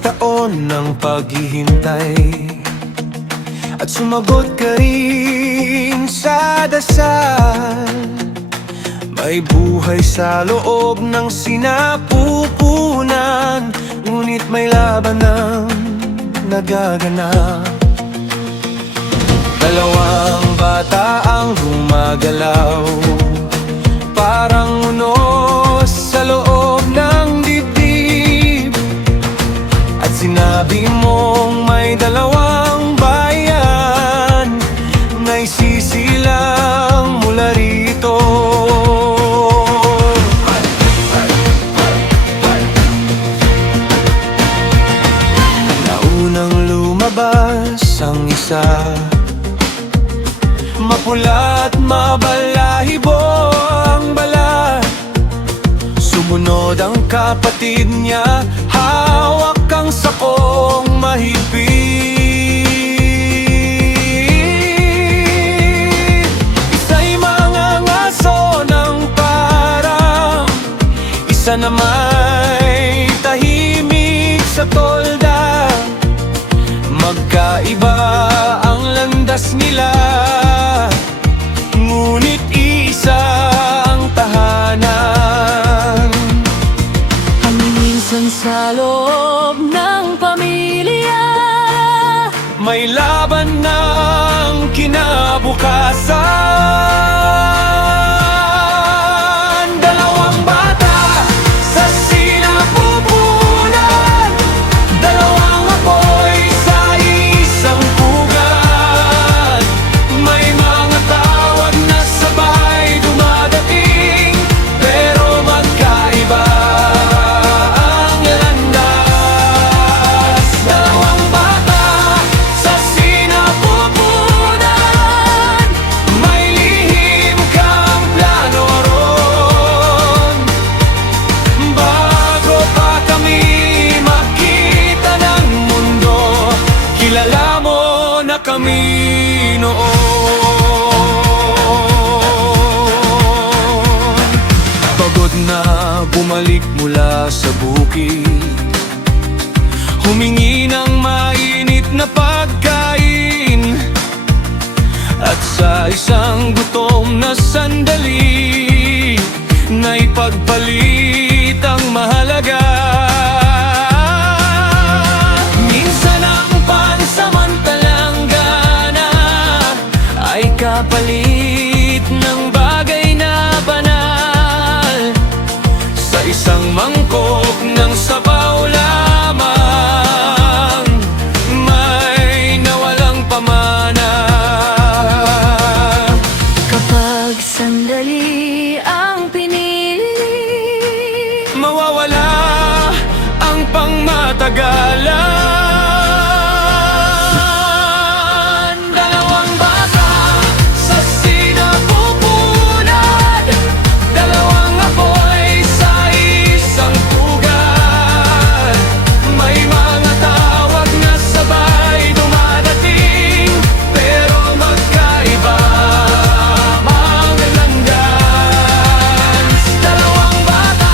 taon ng paghihintay, at sumagot ka rin sa dasal. May buhay sa loob ng sinapupunan, ngunit may laban ng nagaganap. Dalawang bata ang gumagalaw, parang unos sa loob ng dibdib. At sinabi mong may dalawang bayan na isisilang mula rito. Naunang lumabas ang isa, mapula at mabalahibo ang balat. Sumunod ang kapatid niya, hawak ang sakong mahigpit. Isa'y mangangaso ng parang, isa na may tahimik sa tolda. Magkaiba ang landas nila, ngunit isa ang tahanan. Minsan sa loob ng pamilya, may laban ng kinabukasan. Dalawang bata sa sinapupunan, dalawang apoy sa isang pugad. May mga tawag na sabay dumadating, pero magkaiba ang landas. Dalawang bata sa sinapupunan, may lihim kang plano ron. Bago pa kami makita ng mundo, kilala mo na kami noon. Pagod na bumalik mula sa bukid, humingi ng mainit na pagkain. At sa isang gutom na sandali, naipagpalit ang mahalaga. Minsan ang pansamantalang gana ay kapalit ng bagay na banal. Sa isang mangkok ng sabaw lamang, may nawalang pamana. kapag sandali ang pinili, Mawawala ang pangmatagalan. Dalawang bata sa sinapupunan, dalawang apoy sa isang pugad. May mga tawag na sabay dumadating, pero magkaiba ang landas. Dalawang bata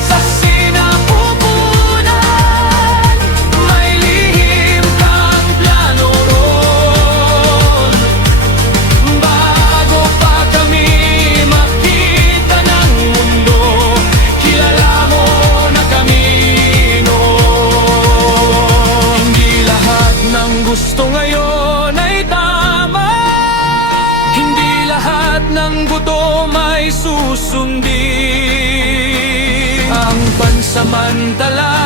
sa sinapupunan, may lihim kang plano ron. Bago pa kami makita ng mundo, kilala mo na kami noon. Hindi lahat ng gusto ngayon ay tama, hindi lahat ng gutom ay susundin. Ang pansamantala